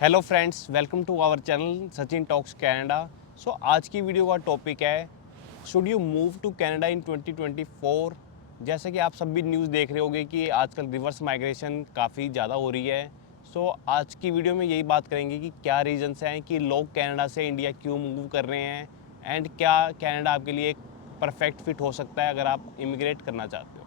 Hello friends, welcome to our channel Sachin talks Canada. So आज की video का topic है, should you move to Canada in 2024। जैसे कि आप सब भी न्यूज़ देख रहे होंगे कि आजकल रिवर्स माइग्रेशन काफ़ी ज़्यादा हो रही है। सो आज की वीडियो में यही बात करेंगे कि क्या रीजंस हैं कि लोग कनाडा से इंडिया क्यों मूव कर रहे हैं, एंड क्या कनाडा आपके लिए एक परफेक्ट फिट हो सकता है अगर आप इमिग्रेट करना चाहते हो।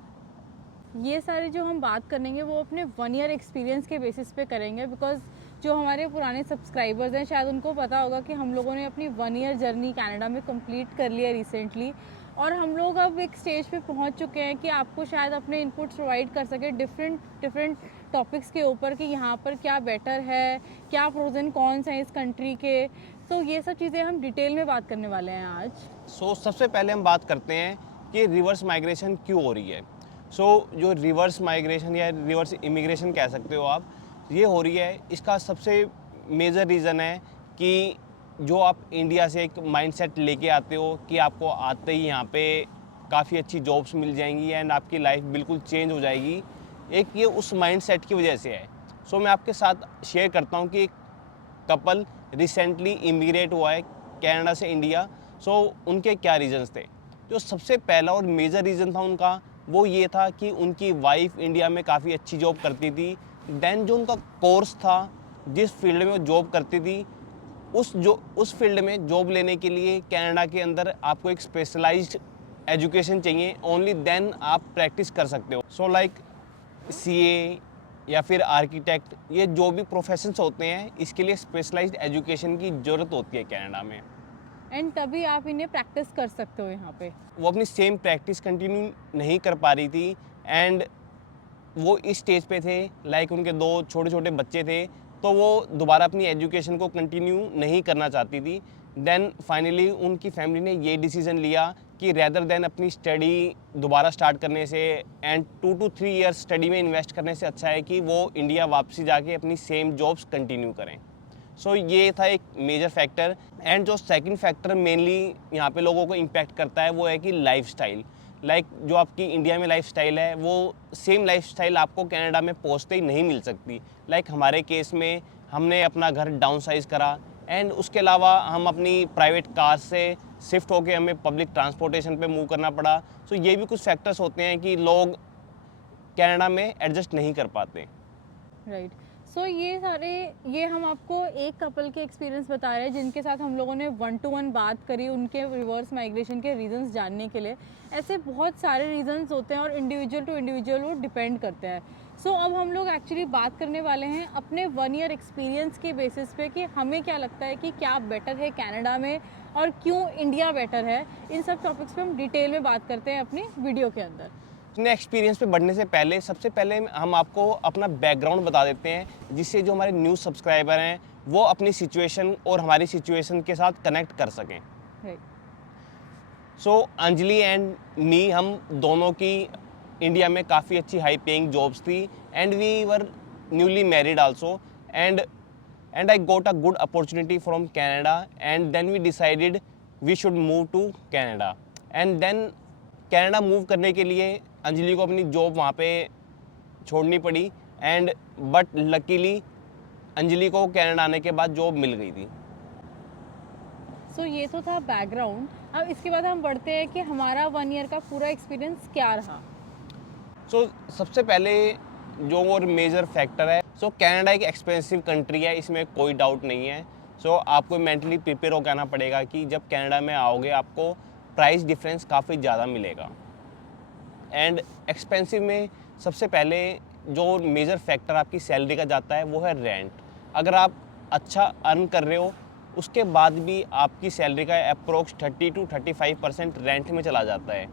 ये सारे जो हम बात करेंगे वो अपने 1 ईयर एक्सपीरियंस के बेसिस पे करेंगे, बिकॉज जो हमारे पुराने सब्सक्राइबर्स हैं शायद उनको पता होगा कि हम लोगों ने अपनी 1 ईयर जर्नी कनाडा में कंप्लीट कर लिया रिसेंटली। और हम लोग अब एक स्टेज पे पहुंच चुके हैं कि आपको शायद अपने इनपुट्स प्रोवाइड कर सके डिफरेंट डिफरेंट टॉपिक्स के ऊपर कि यहाँ पर क्या बेटर है, क्या प्रोज एंड कॉन्स हैं इस कंट्री के। तो ये सब चीज़ें हम डिटेल में बात करने वाले हैं आज। सबसे पहले हम बात करते हैं कि रिवर्स माइग्रेशन क्यों हो रही है। जो रिवर्स माइग्रेशन या रिवर्स इमिग्रेशन कह सकते हो आप, ये हो रही है, इसका सबसे मेजर रीज़न है कि जो आप इंडिया से एक माइंडसेट लेके आते हो कि आपको आते ही यहाँ पे काफ़ी अच्छी जॉब्स मिल जाएंगी एंड आपकी लाइफ बिल्कुल चेंज हो जाएगी। एक ये उस माइंडसेट की वजह से है। मैं आपके साथ शेयर करता हूँ कि कपल रिसेंटली इमिग्रेट हुआ है कनाडा से इंडिया। उनके क्या रीजंस थे। जो सबसे पहला और मेजर रीज़न था उनका, वो ये था कि उनकी वाइफ इंडिया में काफ़ी अच्छी जॉब करती थी। देन जो उनका कोर्स था, जिस फील्ड में वो जॉब करती थी, उस फील्ड में जॉब लेने के लिए कनाडा के अंदर आपको एक स्पेशलाइज्ड एजुकेशन चाहिए। ओनली देन आप प्रैक्टिस कर सकते हो। सीए या फिर आर्किटेक्ट, ये जो भी प्रोफेशंस होते हैं, इसके लिए स्पेशलाइज्ड एजुकेशन की ज़रूरत होती है कनाडा में। एंड तभी आप इन्हें प्रैक्टिस कर सकते हो यहाँ पे। वो अपनी सेम प्रैक्टिस कंटिन्यू नहीं कर पा रही थी एंड वो इस स्टेज पे थे, लाइक उनके दो छोटे छोटे बच्चे थे, तो वो दोबारा अपनी एजुकेशन को कंटिन्यू नहीं करना चाहती थी। देन फाइनली उनकी फैमिली ने ये डिसीज़न लिया कि रेदर देन अपनी स्टडी दोबारा स्टार्ट करने से एंड 2 to 3 ईयर्स स्टडी में इन्वेस्ट करने से अच्छा है कि वो इंडिया वापसी जाके अपनी सेम जॉब्स कंटिन्यू करें। ये था एक मेजर फैक्टर। एंड जो सेकंड फैक्टर मेनली यहाँ पे लोगों को इम्पैक्ट करता है, वो है कि लाइफस्टाइल। जो आपकी इंडिया में लाइफस्टाइल है, वो सेम लाइफस्टाइल आपको कनाडा में पहुँचते ही नहीं मिल सकती। हमारे केस में हमने अपना घर डाउन साइज करा एंड उसके अलावा हम अपनी प्राइवेट कार से शिफ्ट होके हमें पब्लिक ट्रांसपोर्टेशन पे मूव करना पड़ा। ये भी कुछ फैक्टर्स होते हैं कि लोग कनाडा में एडजस्ट नहीं कर पाते। राइट। सो ये हम आपको एक कपल के एक्सपीरियंस बता रहे हैं जिनके साथ हम लोगों ने 1 to 1 बात करी उनके रिवर्स माइग्रेशन के रीजंस जानने के लिए। ऐसे बहुत सारे रीजंस होते हैं और इंडिविजुअल टू इंडिविजुअल वो डिपेंड करते हैं। अब हम लोग एक्चुअली बात करने वाले हैं अपने 1 ईयर एक्सपीरियंस के बेसिस पे कि हमें क्या लगता है कि क्या बेटर है कनाडा में और क्यों इंडिया बेटर है। इन सब टॉपिक्स पे हम डिटेल में बात करते हैं अपनी वीडियो के अंदर। अपने एक्सपीरियंस पे बढ़ने से पहले सबसे पहले हम आपको अपना बैकग्राउंड बता देते हैं, जिससे जो हमारे न्यूज़ सब्सक्राइबर हैं वो अपनी सिचुएशन और हमारी सिचुएशन के साथ कनेक्ट कर सकें। राइट। अंजलि एंड मी, हम दोनों की इंडिया में काफ़ी अच्छी हाई पेइंग जॉब्स थी and we were newly married also and I got a good opportunity from Canada and then we decided we should move to Canada. And then Canada move करने के लिए अंजलि को अपनी job वहाँ पे छोड़नी पड़ी एंड बट लकीली अंजलि को कनाडा आने के बाद जॉब मिल गई थी। ये तो था बैकग्राउंड। अब इसके बाद हम बढ़ते हैं कि हमारा 1 ईयर का पूरा एक्सपीरियंस क्या रहा। सबसे पहले जो और मेजर फैक्टर है, कनाडा एक एक्सपेंसिव कंट्री है, इसमें कोई डाउट नहीं है। आपको मेंटली प्रिपेयर होकर आना पड़ेगा कि जब कनाडा में आओगे आपको प्राइस डिफरेंस काफ़ी ज़्यादा मिलेगा। एंड एक्सपेंसिव में सबसे पहले जो मेजर फैक्टर आपकी सैलरी का जाता है, वो है रेंट। अगर आप अच्छा अर्न कर रहे हो, उसके बाद भी आपकी सैलरी का अप्रोक्स 30 to 35% रेंट में चला जाता है।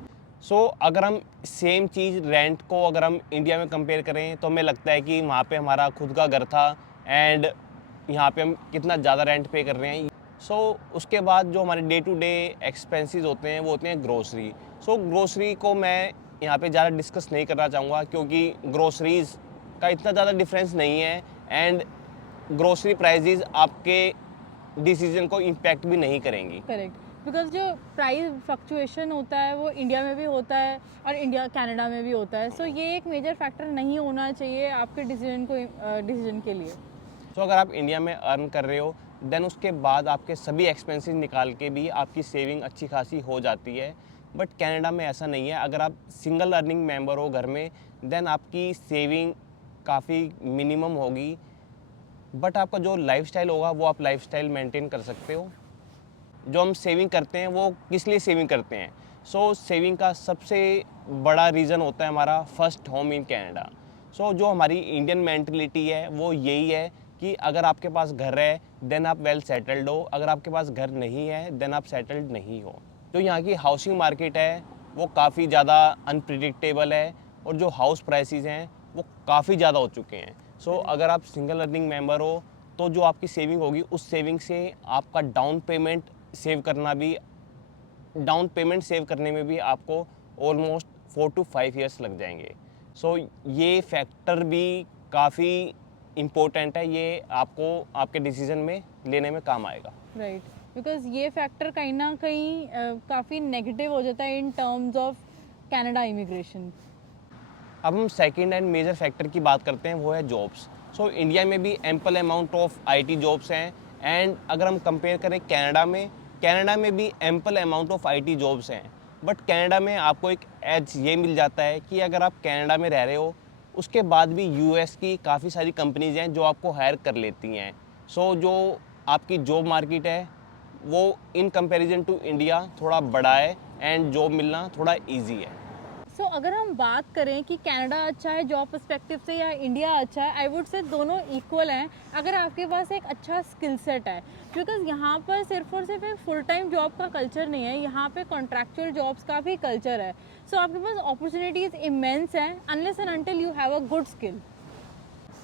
अगर हम सेम चीज़ रेंट को अगर हम इंडिया में कंपेयर करें, तो हमें लगता है कि वहाँ पे हमारा खुद का घर था एंड यहाँ पे हम कितना ज़्यादा रेंट पे कर रहे हैं। उसके बाद जो हमारे डे टू डे एक्सपेंसेस होते हैं, वो होते हैं ग्रोसरी। ग्रोसरी को मैं यहाँ पे ज़्यादा डिस्कस नहीं करना चाहूँगा, क्योंकि ग्रोसरीज़ का इतना ज़्यादा डिफरेंस नहीं है एंड ग्रोसरी प्राइजेज़ आपके डिसीजन को इम्पैक्ट भी नहीं करेंगी। करेक्ट। बिकॉज जो प्राइस फ्लक्चुएशन होता है वो इंडिया में भी होता है और इंडिया कनाडा में भी होता है। ये एक मेजर फैक्टर नहीं होना चाहिए आपके डिसीजन के लिए। सो अगर आप इंडिया में अर्न कर रहे हो देन उसके बाद आपके सभी एक्सपेंसेस निकाल के भी आपकी सेविंग अच्छी खासी हो जाती है। बट कनाडा में ऐसा नहीं है। अगर आप सिंगल अर्निंग मेंबर हो घर में देन आपकी सेविंग काफ़ी मिनिमम होगी, बट आपका जो लाइफस्टाइल होगा वो आप लाइफस्टाइल मेंटेन कर सकते हो। जो हम सेविंग करते हैं वो किस लिए सेविंग करते हैं? सो सेविंग का सबसे बड़ा रीज़न होता है हमारा फर्स्ट होम इन कनाडा। सो जो हमारी इंडियन मेंटलिटी है वो यही है कि अगर आपके पास घर है देन आप वेल सेटल्ड हो, अगर आपके पास घर नहीं है देन आप सेटल्ड नहीं हो। जो यहाँ की हाउसिंग मार्केट है वो काफ़ी ज़्यादा अनप्रिडिक्टेबल है और जो हाउस प्राइसेस हैं वो काफ़ी ज़्यादा हो चुके हैं। सो अगर आप सिंगल अर्निंग मेंबर हो तो जो आपकी सेविंग होगी उस सेविंग से आपका डाउन पेमेंट सेव करने में भी आपको ऑलमोस्ट 4 to 5 ईयर्स लग जाएंगे। सो ये फैक्टर भी काफ़ी इम्पोर्टेंट है, ये आपको आपके डिसीजन में लेने में काम आएगा। राइट, बिकॉज ये फैक्टर कहीं ना कहीं काफ़ी नेगेटिव हो जाता है in terms of Canada immigration. अब हम सेकंड एंड मेजर फैक्टर की बात करते हैं, वो है जॉब्स। सो इंडिया में भी ample amount of IT jobs हैं एंड अगर हम कंपेयर करें कनाडा में भी ample amount of IT jobs हैं। बट कनाडा में आपको एक एज ये मिल जाता है कि अगर आप कनाडा में रह रहे हो उसके बाद भी यूएस की काफ़ी सारी कंपनीज हैं जो आपको हायर कर लेती हैं। सो जो आपकी जॉब मार्केट है वो इन कंपैरिजन टू इंडिया थोड़ा बड़ा है एंड जॉब मिलना थोड़ा ईजी है। सो अगर हम बात करें कि कनाडा अच्छा है जॉब पर्सपेक्टिव से या इंडिया अच्छा है, आई वुड से दोनों इक्वल हैं अगर आपके पास एक अच्छा स्किल सेट है। बिकॉज यहाँ पर सिर्फ और सिर्फ एक फुल टाइम जॉब का कल्चर नहीं है, यहाँ पे कॉन्ट्रैक्चुअल जॉब्स का भी कल्चर है। सो आपके पास अपॉर्चुनिटीज़ इमेंस हैं unless and until you have a good skill.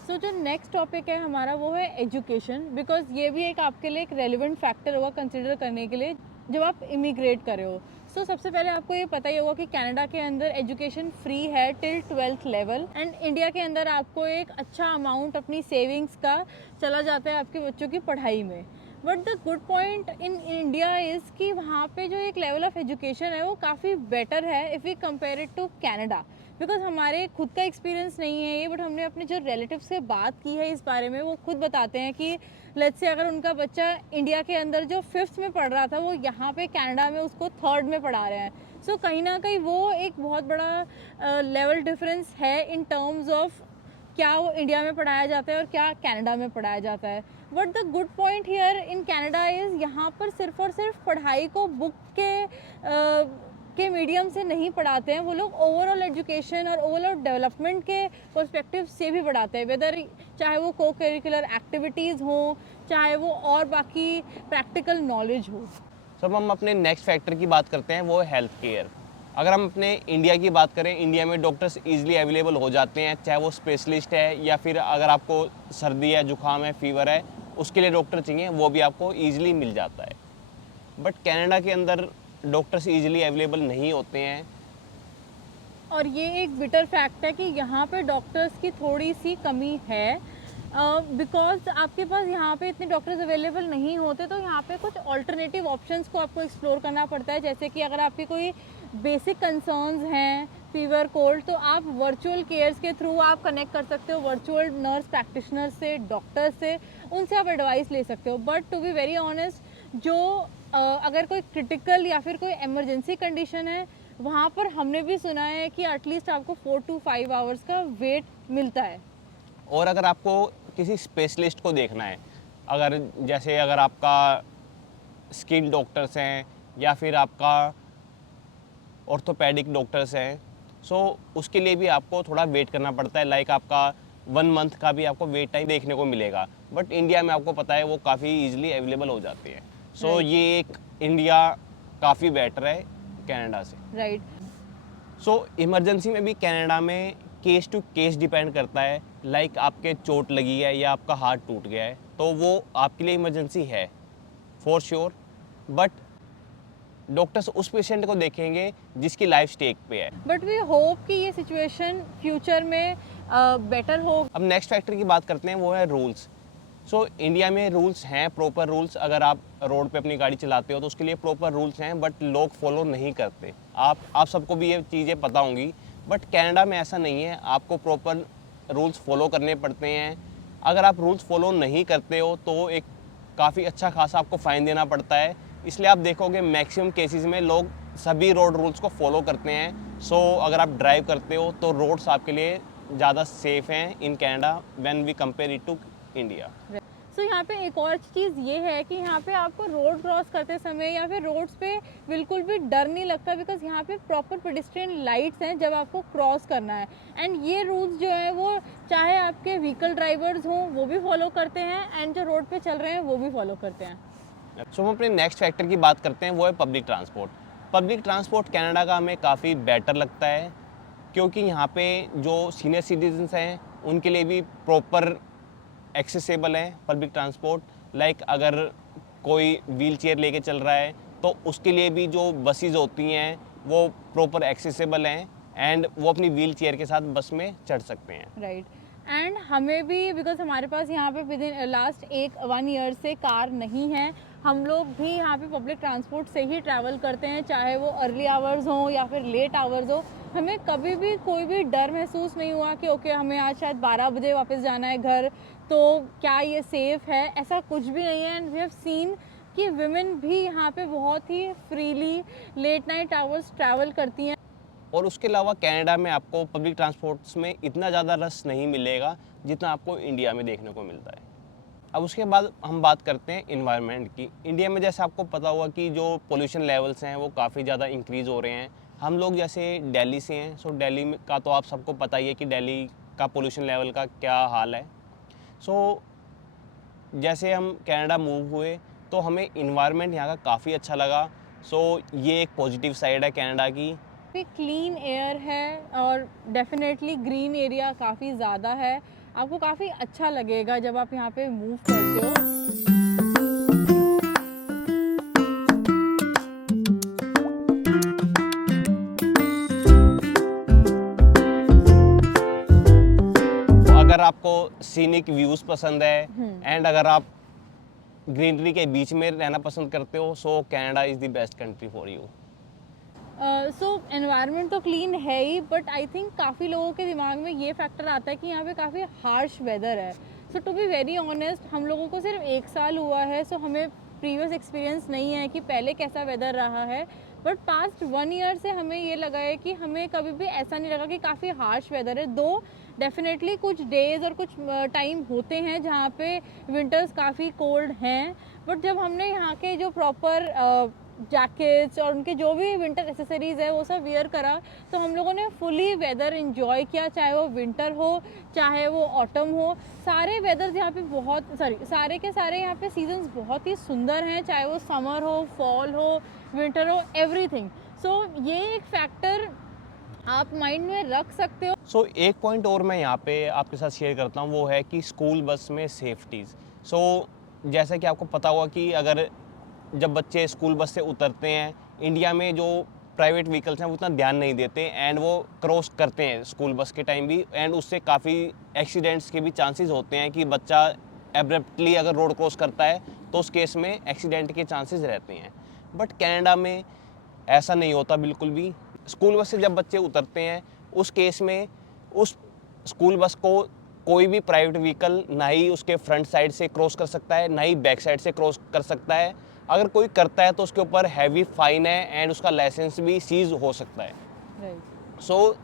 So जो नेक्स्ट टॉपिक है हमारा वो है एजुकेशन, बिकॉज ये भी एक आपके लिए एक रेलिवेंट फैक्टर होगा कंसिडर करने के लिए जब आप इमिग्रेट कर रहे हो। सो सबसे पहले आपको ये पता ही होगा कि कनाडा के अंदर एजुकेशन फ्री है till 12th level and India के अंदर आपको एक अच्छा अमाउंट अपनी सेविंग्स का चला जाता है आपके बच्चों की पढ़ाई में। But the good point in India is कि वहाँ पे जो एक लेवल ऑफ एजुकेशन है वो काफ़ी बेटर है if we compare it to Canada. Because हमारे खुद का एक्सपीरियंस नहीं है ये, बट हमने अपने जो रिलेटिव्स से बात की है इस बारे में वो खुद बताते हैं कि लेट्स से अगर उनका बच्चा इंडिया के अंदर जो 5th में पढ़ रहा था वो यहाँ पे कनाडा में उसको 3rd में पढ़ा रहे हैं। सो कहीं ना कहीं वो एक बहुत बड़ा लेवल डिफरेंस है इन टर्म्स ऑफ क्या वो इंडिया में पढ़ाया जाता है और क्या कनाडा में पढ़ाया जाता है। But the good point here in Canada is यहाँ पर सिर्फ और सिर्फ पढ़ाई को बुक के मीडियम से नहीं पढ़ाते हैं, वो लोग ओवरऑल एजुकेशन और ओवरऑल डेवलपमेंट के पर्सपेक्टिव से भी पढ़ाते हैं, वेदर चाहे वो को करिकुलर एक्टिविटीज़ हो चाहे वो और बाकी प्रैक्टिकल नॉलेज हो। सब हम अपने नेक्स्ट फैक्टर की बात करते हैं, वो है हेल्थ केयर। अगर हम अपने इंडिया की बात करें, इंडिया में डॉक्टर्स इजीली अवेलेबल हो जाते हैं, चाहे वो स्पेशलिस्ट है या फिर अगर आपको सर्दी है, जुकाम है, फीवर है, उसके लिए डॉक्टर चाहिए वो भी आपको ईजिली मिल जाता है। बट कनाडा के अंदर डॉक्टर्स इजीली अवेलेबल नहीं होते हैं। और ये एक बिटर फैक्ट है कि यहाँ पे डॉक्टर्स की थोड़ी सी कमी है बिकॉज आपके पास यहाँ पे इतने डॉक्टर्स अवेलेबल नहीं होते, तो यहाँ पे कुछ ऑल्टरनेटिव ऑप्शंस को आपको एक्सप्लोर करना पड़ता है। जैसे कि अगर आपके कोई बेसिक कंसर्न्स हैं, फीवर कोल्ड, तो आप वर्चुअल केयर्स के थ्रू आप कनेक्ट कर सकते हो वर्चुअल नर्स प्रैक्टिशनर से, डॉक्टर से, उनसे आप एडवाइस ले सकते हो। But to be very honest जो अगर कोई क्रिटिकल या फिर कोई इमरजेंसी कंडीशन है वहाँ पर हमने भी सुना है कि एटलीस्ट आपको 4 to 5 आवर्स का वेट मिलता है। और अगर आपको किसी स्पेशलिस्ट को देखना है, अगर आपका स्किन डॉक्टर्स हैं या फिर आपका ऑर्थोपेडिक डॉक्टर्स हैं, सो उसके लिए भी आपको थोड़ा वेट करना पड़ता है। लाइक आपका 1 मंथ का भी आपको वेट टाइम देखने को मिलेगा। बट इंडिया में आपको पता है वो काफ़ी ईजिली अवेलेबल हो जाते हैं। सो ये एक इंडिया काफ़ी बेटर है कनाडा से। राइट। सो इमरजेंसी में भी कनाडा में केस टू केस डिपेंड करता है। लाइक आपके चोट लगी है या आपका हाथ टूट गया है तो वो आपके लिए इमरजेंसी है फॉर श्योर, बट डॉक्टर्स उस पेशेंट को देखेंगे जिसकी लाइफ स्टेक पे है। बट वी होप कि ये सिचुएशन फ्यूचर में बेटर हो। अब नेक्स्ट फैक्टर की बात करते हैं, वो है रूल्स। सो इंडिया में रूल्स हैं, प्रॉपर रूल्स। अगर आप रोड पे अपनी गाड़ी चलाते हो तो उसके लिए प्रॉपर रूल्स हैं, बट लोग फॉलो नहीं करते। आप सबको भी ये चीज़ें पता होंगी, बट कनाडा में ऐसा नहीं है। आपको प्रॉपर रूल्स फॉलो करने पड़ते हैं अगर आप रूल्स फॉलो नहीं करते हो तो एक काफ़ी अच्छा खासा आपको फ़ाइन देना पड़ता है। इसलिए आप देखोगे मैक्सिमम केसेस में लोग सभी रोड रूल्स को फॉलो करते हैं। सो अगर आप ड्राइव करते हो तो रोड्स आपके लिए ज़्यादा सेफ़ हैं in Canada when we compare it to India. So यहाँ पे एक और चीज़ ये है कि यहाँ पे आपको रोड क्रॉस करते समय या फिर रोड्स पे बिल्कुल भी डर नहीं लगता, बिकॉज यहाँ पे प्रॉपर पेडिस्ट्रियन लाइट्स हैं जब आपको क्रॉस करना है। एंड ये रूल्स जो है वो चाहे आपके व्हीकल ड्राइवर्स हों वो भी फॉलो करते हैं, एंड जो रोड पे चल रहे हैं वो भी फॉलो करते हैं। सो हम अपने नेक्स्ट फैक्टर की बात करते हैं, वो है public transport. Public transport Canada का हमें काफ़ी बेटर लगता है क्योंकि यहाँ पे जो सीनियर सिटीजन्स हैं उनके लिए भी प्रॉपर एक्सेसिबल है पब्लिक ट्रांसपोर्ट। लाइक अगर कोई व्हील चेयर लेके चल रहा है तो उसके लिए भी जो बसेस होती हैं वो प्रॉपर एक्सेसिबल हैं एंड वो अपनी व्हील चेयर के साथ बस में चढ़ सकते हैं। राइट। एंड हमें भी, बिकॉज हमारे पास यहाँ पे विद इन लास्ट 1 ईयर से कार नहीं है, हम लोग भी यहाँ पे पब्लिक ट्रांसपोर्ट से ही ट्रैवल करते हैं, चाहे वो अर्ली आवर्स हो या फिर लेट आवर्स हो। हमें कभी भी कोई भी डर महसूस नहीं हुआ कि ओके हमें आज शायद 12 बजे वापस जाना है घर, तो क्या ये सेफ़ है, ऐसा कुछ भी नहीं है। एंड वी हैव सीन कि विमेन भी यहाँ पे बहुत ही freely late night hours travel करती हैं। और उसके अलावा कनाडा में आपको पब्लिक ट्रांसपोर्ट्स में इतना ज़्यादा रश नहीं मिलेगा जितना आपको इंडिया में देखने को मिलता है। अब उसके बाद हम बात करते हैं इन्वायरमेंट की। इंडिया में जैसे आपको पता हुआ कि जो पोल्यूशन लेवल्स हैं वो काफ़ी ज़्यादा इंक्रीज़ हो रहे हैं। हम लोग जैसे दिल्ली से हैं, सो दिल्ली में का तो आप सबको पता ही है कि दिल्ली का पोल्यूशन लेवल का क्या हाल है। सो जैसे हम कनाडा मूव हुए तो हमें इन्वायरमेंट यहाँ का काफ़ी अच्छा लगा। सो ये एक पॉजिटिव साइड है कनाडा की। पे क्लीन एयर है और डेफिनेटली ग्रीन एरिया काफ़ी ज़्यादा है। आपको काफ़ी अच्छा लगेगा जब आप यहाँ पे मूव करते हो। तो अगर आपको सीनिक व्यूज़ पसंद है एंड अगर आप ग्रीनरी के बीच में रहना पसंद करते हो, सो Canada is the best country for you. So environment तो क्लीन है ही, बट आई थिंक काफ़ी लोगों के दिमाग में ये फैक्टर आता है कि यहाँ पे काफ़ी हार्श वेदर है। सो टू बी वेरी ऑनेस्ट, हम लोगों को सिर्फ 1 साल हुआ है, सो हमें प्रीवियस एक्सपीरियंस नहीं है कि पहले कैसा वेदर रहा है। बट पास्ट 1 ईयर से हमें ये लगा है कि हमें कभी भी ऐसा नहीं लगा कि काफ़ी हार्श वेदर है। दो डेफिनेटली कुछ डेज़ और कुछ टाइम होते हैं जहाँ पे विंटर्स काफ़ी कोल्ड हैं, बट जब हमने यहाँ के जो प्रॉपर जैकेट्स और उनके जो भी विंटर एसेसरीज़ है वो सब वियर करा, तो हम लोगों ने फुली वेदर एंजॉय किया, चाहे वो विंटर हो चाहे वो ऑटम हो। सारे वेदर्स यहाँ पे सारे के सारे यहाँ पे सीजन्स बहुत ही सुंदर हैं, चाहे वो समर हो, फॉल हो, विंटर हो, एवरीथिंग। सो ये एक फैक्टर आप माइंड में रख सकते हो। सो एक पॉइंट और मैं यहाँ पे आपके साथ शेयर करता हूँ, वो है कि स्कूल बस में सेफ्टीज़। सो जैसा कि आपको पता होगा कि अगर जब बच्चे स्कूल बस से उतरते हैं, इंडिया में जो प्राइवेट व्हीकल्स हैं वो उतना ध्यान नहीं देते एंड वो क्रॉस करते हैं स्कूल बस के टाइम भी, एंड उससे काफ़ी एक्सीडेंट्स के भी चांसेस होते हैं कि बच्चा एब्रप्टली अगर रोड क्रॉस करता है तो उस केस में एक्सीडेंट के चांसेस रहते हैं। बट कनाडा में ऐसा नहीं होता बिल्कुल भी। स्कूल बस से जब बच्चे उतरते हैं उस केस में उस स्कूल बस को कोई भी प्राइवेट व्हीकल ना ही उसके फ्रंट साइड से क्रॉस कर सकता है ना ही बैक साइड से क्रॉस कर सकता है। अगर कोई करता है तो उसके ऊपर हैवी फाइन है एंड उसका लाइसेंस भी सीज हो सकता है। सो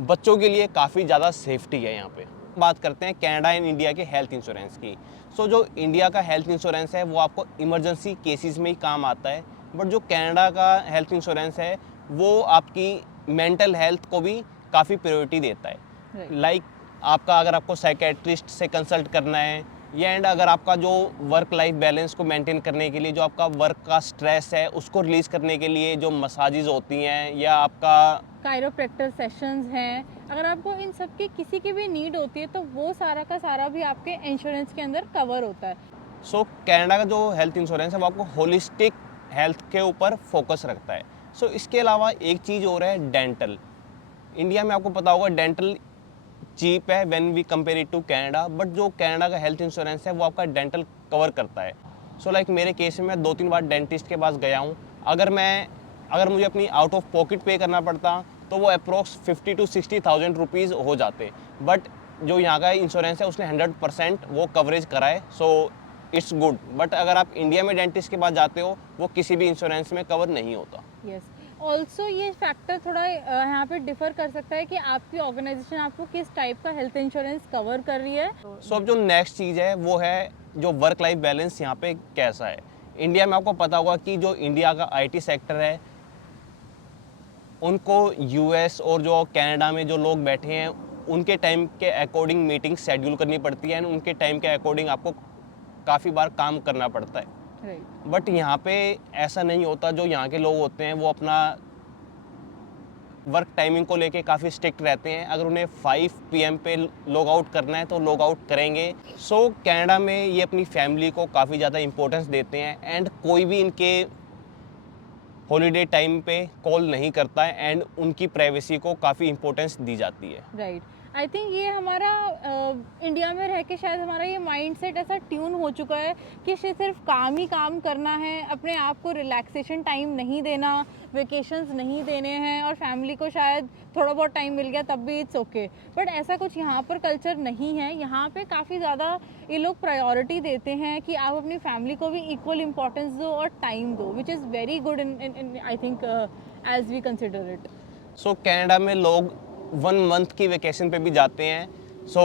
बच्चों के लिए काफ़ी ज़्यादा सेफ्टी है यहाँ पे। बात करते हैं कनाडा एंड इंडिया के हेल्थ इंश्योरेंस की। सो जो इंडिया का हेल्थ इंश्योरेंस है वो आपको इमरजेंसी केसेस में ही काम आता है, बट जो कनाडा का हेल्थ इंश्योरेंस है वो आपकी मेंटल हेल्थ को भी काफ़ी प्रायोरिटी देता है। लाइक आपका अगर आपको साइकेट्रिस्ट से कंसल्ट करना है या एंड अगर आपका जो वर्क लाइफ बैलेंस को मेंटेन करने के लिए जो आपका वर्क का स्ट्रेस है उसको रिलीज़ करने के लिए जो मसाजेज होती हैं या आपका कायरोप्रैक्टर सेशंस हैं, अगर आपको इन सब की किसी की भी नीड होती है तो वो सारा का सारा भी आपके इंश्योरेंस के अंदर कवर होता है। सो कनाडा का जो हेल्थ इंश्योरेंस है वो आपको होलिस्टिक हेल्थ के ऊपर फोकस रखता है। सो इसके अलावा एक चीज़ और है डेंटल। इंडिया में आपको पता होगा डेंटल चीप है when we compare it to Canada, but जो कनाडा का हेल्थ इंश्योरेंस है वो आपका डेंटल कवर करता है। सो लाइक मेरे केस में मैं 2-3 बार डेंटिस्ट के पास गया हूँ। अगर मुझे अपनी आउट ऑफ पॉकेट पे करना पड़ता तो वो अप्रोक्स 50 to 60,000 रुपीज़ हो जाते, बट जो यहाँ का इंश्योरेंस है उसने 100% वो कवरेज करा है, सो इट्स गुड। बट अगर आप इंडिया में डेंटिस्ट के पास जाते हो वो किसी भी इंश्योरेंस में कवर नहीं होता। यस, ऑल्सो ये फैक्टर थोड़ा यहाँ पे डिफर कर सकता है कि आपकी ऑर्गेनाइजेशन आपको किस टाइप का हेल्थ इंश्योरेंस कवर कर रही है। सो अब जो नेक्स्ट चीज़ है वो है जो वर्क लाइफ बैलेंस यहाँ पे कैसा है। इंडिया में आपको पता होगा कि जो इंडिया का आईटी सेक्टर है उनको यूएस और जो कनाडा में जो लोग बैठे हैं उनके टाइम के अकॉर्डिंग मीटिंग शेड्यूल करनी पड़ती है, एंड उनके टाइम के अकॉर्डिंग आपको काफ़ी बार काम करना पड़ता है। राइट, बट यहाँ पे ऐसा नहीं होता। जो यहाँ के लोग होते हैं वो अपना वर्क टाइमिंग को लेके काफ़ी स्ट्रिक्ट रहते हैं। अगर उन्हें 5 PM पे लॉग आउट करना है तो लॉग आउट करेंगे। सो कनाडा में ये अपनी फैमिली को काफ़ी ज़्यादा इंपॉर्टेंस देते हैं, एंड कोई भी इनके हॉलीडे टाइम पे कॉल नहीं करता है, एंड उनकी प्राइवेसी को काफ़ी इंपॉर्टेंस दी जाती है। राइट। आई थिंक ये हमारा इंडिया में रह के शायद हमारा ये माइंडसेट ऐसा ट्यून हो चुका है कि सिर्फ काम ही काम करना है, अपने आप को रिलैक्सेशन टाइम नहीं देना, वेकेशंस नहीं देने हैं, और फैमिली को शायद थोड़ा बहुत टाइम मिल गया तब भी इट्स ओके। बट ऐसा कुछ यहाँ पर कल्चर नहीं है। यहाँ पे काफ़ी ज़्यादा ये लोग प्रायोरिटी देते हैं कि आप अपनी फैमिली को भी इक्वल इम्पोर्टेंस दो और टाइम दो, which is very good in I think as we consider it. So Canada में लोग 1 मंथ की वेकेशन पे भी जाते हैं। सो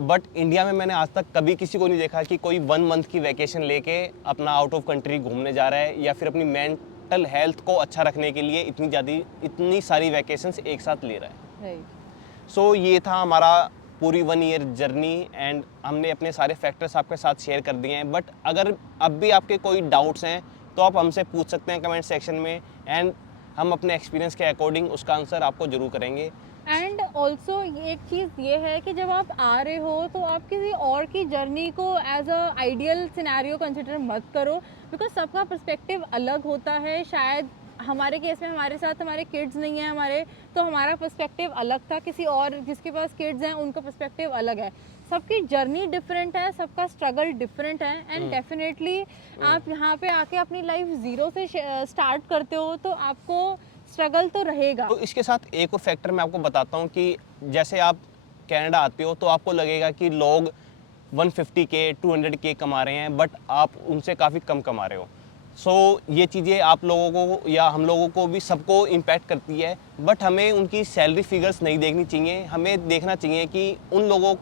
बट इंडिया में मैंने आज तक कभी किसी को नहीं देखा कि कोई 1 मंथ की वैकेशन लेके अपना आउट ऑफ कंट्री घूमने जा रहा है, या फिर अपनी मेंटल हेल्थ को अच्छा रखने के लिए इतनी सारी वैकेशंस एक साथ ले रहा है। राइट। सो ये था हमारा पूरी 1 ईयर जर्नी, एंड हमने अपने सारे फैक्टर्स आपके साथ शेयर कर दिए हैं। बट अगर अब भी आपके कोई डाउट्स हैं तो आप हमसे पूछ सकते हैं कमेंट सेक्शन में, एंड हम अपने एक्सपीरियंस के अकॉर्डिंग उसका आंसर आपको ज़रूर करेंगे। एंड ऑल्सो एक चीज़ ये है कि जब आप आ रहे हो तो आप किसी और की जर्नी को as a ideal scenario consider मत करो, बिकॉज सबका पर्सपेक्टिव अलग होता है। शायद हमारे केस में हमारे साथ हमारे किड्स नहीं हैं हमारे, तो हमारा पर्सपेक्टिव अलग था, किसी और जिसके पास किड्स हैं उनका पर्सपेक्टिव अलग है। सबकी जर्नी डिफरेंट है, सबका स्ट्रगल डिफरेंट है, एंड डेफिनेटली आप यहाँ पे आके अपनी लाइफ ज़ीरो से स्टार्ट करते हो तो आपको स्ट्रगल तो रहेगा। तो इसके साथ एक और फैक्टर मैं आपको बताता हूँ कि जैसे आप कनाडा आते हो तो आपको लगेगा कि लोग 150K 200K कमा रहे हैं, बट आप उनसे काफ़ी कम कमा रहे हो। सो ये चीज़ें आप लोगों को या हम लोगों को भी सबको इम्पैक्ट करती है, बट हमें उनकी सैलरी फिगर्स नहीं देखनी चाहिए। हमें देखना चाहिए कि उन लोगों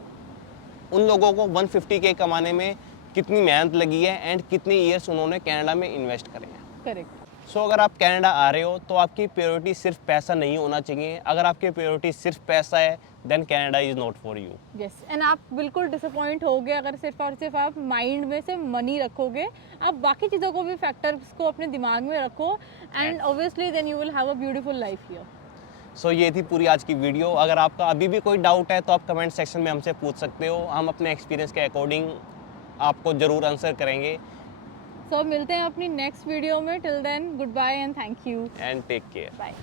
को 150K कमाने में कितनी मेहनत लगी है, एंड कितने ईयर्स उन्होंने कनाडा में इन्वेस्ट करे हैं। करेक्ट। सो अगर आप कनाडा आ रहे हो तो आपकी प्रायोरिटी सिर्फ पैसा नहीं होना चाहिए। अगर आपकी प्रायोरिटी सिर्फ पैसा है then Canada is not for you. Yes, and आप बिल्कुल डिसअपॉइंट होगे अगर सिर्फ और सिर्फ आप माइंड में से मनी रखोगे। आप बाकी चीज़ों को भी फैक्टर्स को अपने दिमाग में रखो, and obviously then you will have a beautiful life here. So ये थी पूरी आज की वीडियो। अगर आपका अभी भी कोई डाउट है तो आप कमेंट सेक्शन में हमसे पूछ सकते हो। हम अपने एक्सपीरियंस के अकॉर्डिंग आपको ज़रूर आंसर करेंगे। सो मिलते हैं अपनी नेक्स्ट वीडियो में। Till then good bye and thank you and take care. Bye.